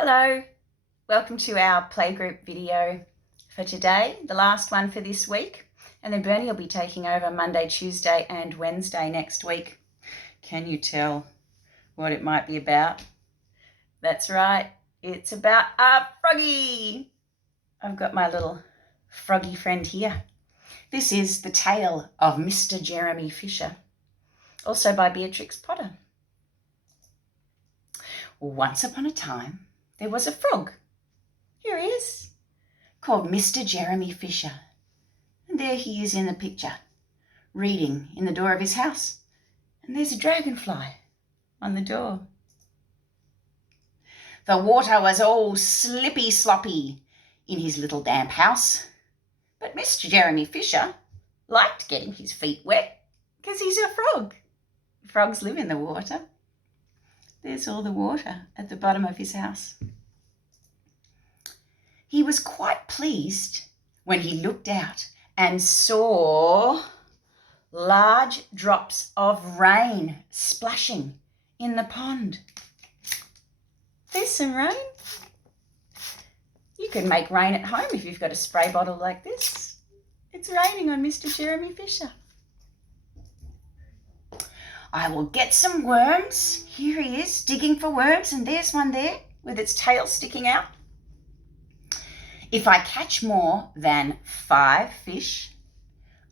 Hello, welcome to our playgroup video for today, the last one for this week, and then Bernie will be taking over Monday, Tuesday and Wednesday next week. Can you tell what it might be about? That's right, it's about a froggy. I've got my little froggy friend here. This is The Tale of Mr. Jeremy Fisher, also by Beatrix Potter. Once upon a time, there was a frog. Here he is, called Mr. Jeremy Fisher. And there he is in the picture, reading in the door of his house. And there's a dragonfly on the door. The water was all slippy sloppy in his little damp house. But Mr. Jeremy Fisher liked getting his feet wet because he's a frog. Frogs live in the water. There's all the water at the bottom of his house. He was quite pleased when he looked out and saw large drops of rain splashing in the pond. There's some rain. You can make rain at home if you've got a spray bottle like this. It's raining on Mr. Jeremy Fisher. I will get some worms. Here he is, digging for worms, and there's one there with its tail sticking out. If I catch more than 5 fish,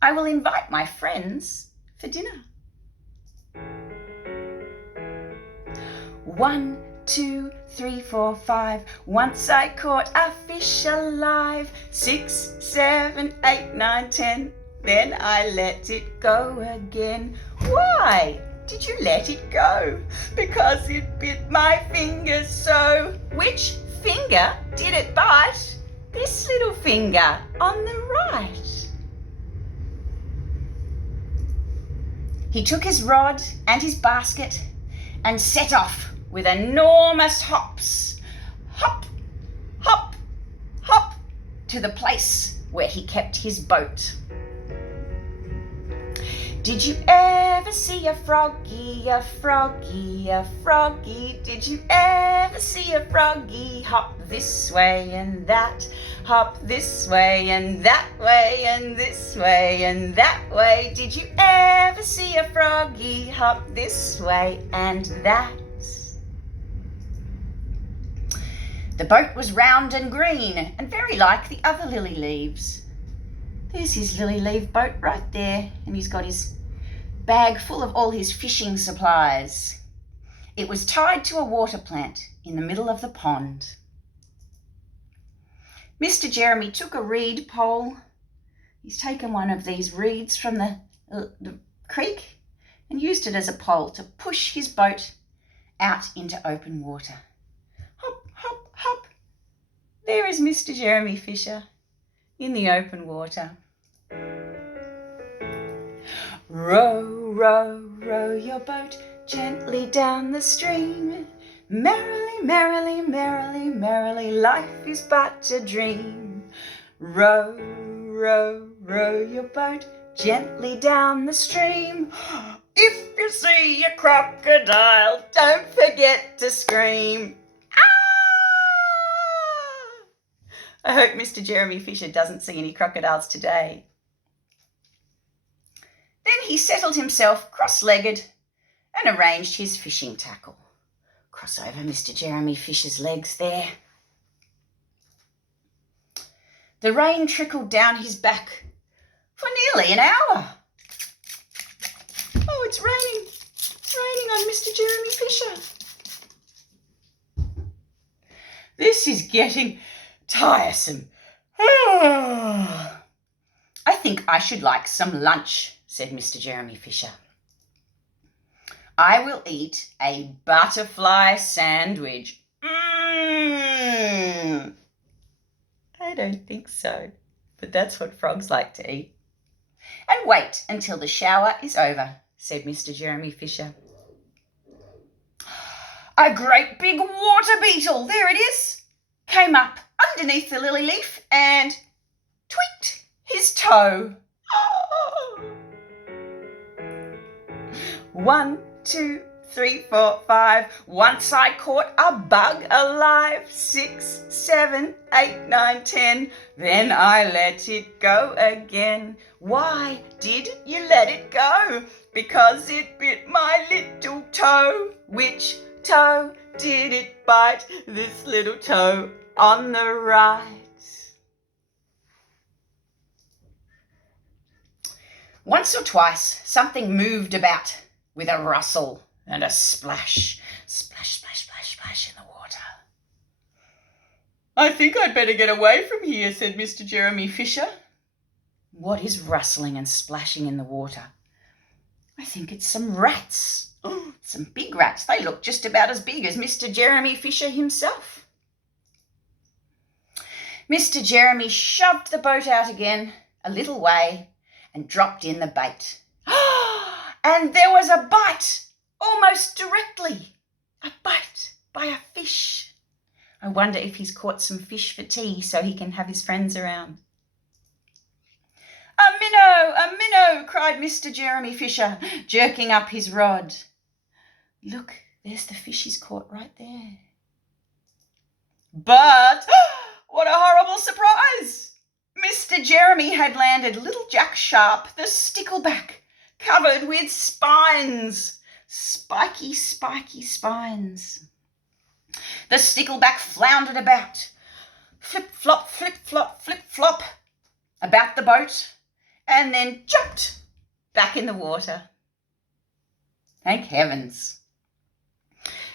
I will invite my friends for dinner. 1, 2, 3, 4, 5. Once I caught a fish alive. 6, 7, 8, 9, 10. Then I let it go again. Why did you let it go? Because it bit my finger so. Which finger did it bite? This little finger on the right. He took his rod and his basket and set off with enormous hops. Hop, hop, hop, to the place where he kept his boat. Did you ever see a froggy, a froggy, a froggy? Did you ever see a froggy hop this way and that? Hop this way and that way and this way and that way. Did you ever see a froggy hop this way and that? The boat was round and green and very like the other lily leaves. There's his lily leaf boat right there, and he's got his bag full of all his fishing supplies. It was tied to a water plant in the middle of the pond. Mr. Jeremy took a reed pole. He's taken one of these reeds from the creek and used it as a pole to push his boat out into open water. Hop, hop, hop. There is Mr. Jeremy Fisher in the open water. Row, row, row your boat gently down the stream. Merrily, merrily, merrily, merrily, life is but a dream. Row, row, row your boat gently down the stream. If you see a crocodile, don't forget to scream. Ah! I hope Mr. Jeremy Fisher doesn't see any crocodiles today. Then he settled himself cross-legged and arranged his fishing tackle. Cross over Mr. Jeremy Fisher's legs there. The rain trickled down his back for nearly an hour. Oh, it's raining. It's raining on Mr. Jeremy Fisher. This is getting tiresome. I think I should like some lunch, said Mr. Jeremy Fisher. I will eat a butterfly sandwich. I don't think so, but that's what frogs like to eat. And wait until the shower is over, said Mr. Jeremy Fisher. A great big water beetle, there it is, came up underneath the lily leaf and tweaked his toe. 1, 2, 3, 4, 5. Once I caught a bug alive. 6, 7, 8, 9, 10. Then I let it go again. Why did you let it go? Because it bit my little toe. Which toe did it bite? This little toe on the right. Once or twice, something moved about with a rustle and a splash. Splash, splash, splash, splash in the water. I think I'd better get away from here, said Mr. Jeremy Fisher. What is rustling and splashing in the water? I think it's some rats. Oh, some big rats. They look just about as big as Mr. Jeremy Fisher himself. Mr. Jeremy shoved the boat out again a little way and dropped in the bait. And there was a bite almost directly. A bite by a fish. I wonder if he's caught some fish for tea so he can have his friends around. A minnow, cried Mr. Jeremy Fisher, jerking up his rod. Look, there's the fish he's caught right there. But what a horrible surprise! Mr. Jeremy had landed little Jack Sharp, the stickleback, covered with spines. Spiky, spiky spines. The stickleback floundered about, flip-flop, flip-flop, flip-flop, about the boat, and then jumped back in the water. Thank heavens.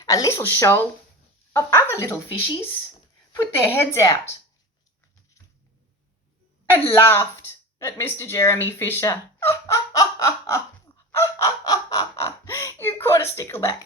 A little shoal of other little fishies put their heads out and laughed at Mr. Jeremy Fisher. You caught a stickleback.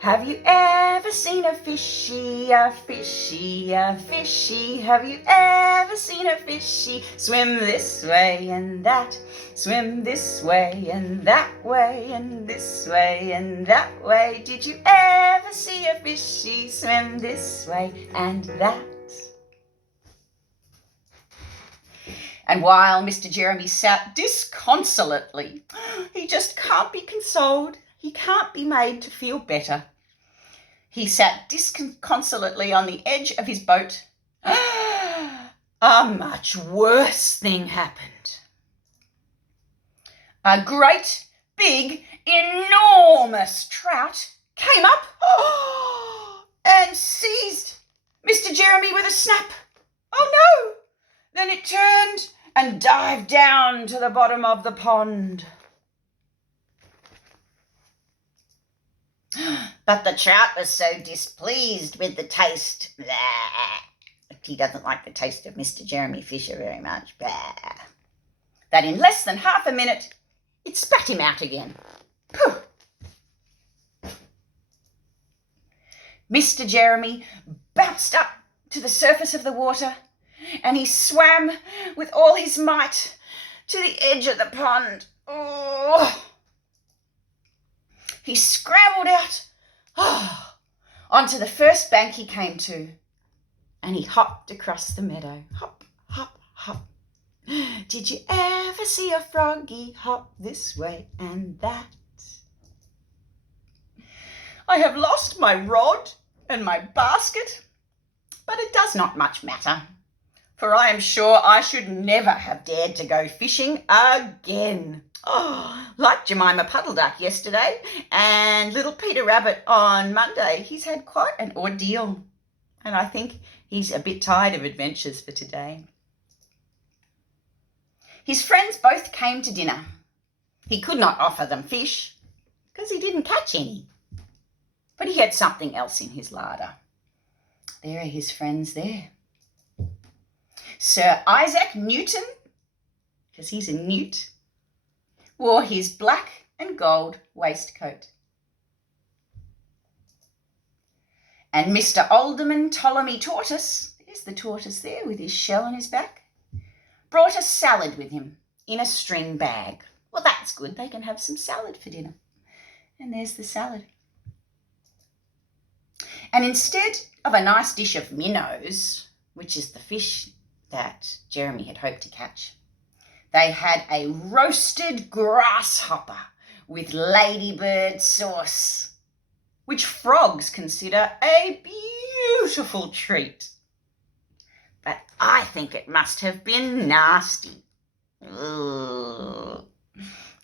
Have you ever seen a fishy, a fishy, a fishy? Have you ever seen a fishy swim this way and that? Swim this way and that way and this way and that way. Did you ever see a fishy swim this way and that? And while Mr. Jeremy sat disconsolately, he just can't be consoled. He can't be made to feel better. He sat disconsolately on the edge of his boat. A much worse thing happened. A great, big, enormous trout came up and seized Mr. Jeremy with a snap. Oh no! Then it turned and dived down to the bottom of the pond. But the trout was so displeased with the taste. He doesn't like the taste of Mr. Jeremy Fisher very much. That in less than half a minute, it spat him out again. Pooh. Mr. Jeremy bounced up to the surface of the water and he swam with all his might to the edge of the pond. Oh. He scrambled out onto the first bank he came to, and he hopped across the meadow. Hop, hop, hop. Did you ever see a froggy hop this way and that? I have lost my rod and my basket, but it does not much matter, for I am sure I should never have dared to go fishing again. Oh, like Jemima Puddle-Duck yesterday and little Peter Rabbit on Monday, he's had quite an ordeal, and I think he's a bit tired of adventures for today. His friends both came to dinner. He could not offer them fish because he didn't catch any, but he had something else in his larder. There are his friends there. Sir Isaac Newton, because he's a newt, wore his black and gold waistcoat. And Mr. Alderman Ptolemy Tortoise, there's the tortoise there with his shell on his back, brought a salad with him in a string bag. Well, that's good. They can have some salad for dinner. And there's the salad. And instead of a nice dish of minnows, which is the fish that Jeremy had hoped to catch, they had a roasted grasshopper with ladybird sauce, which frogs consider a beautiful treat. But I think it must have been nasty. Ugh.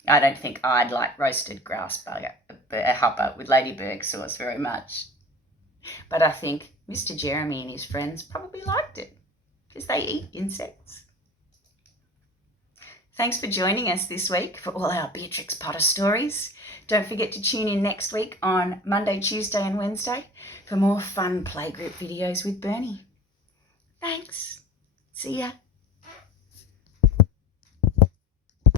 I don't think I'd like roasted grasshopper with ladybird sauce very much. But I think Mr. Jeremy and his friends probably liked it because they eat insects. Thanks for joining us this week for all our Beatrix Potter stories. Don't forget to tune in next week on Monday, Tuesday and Wednesday for more fun playgroup videos with Bernie. Thanks. See ya.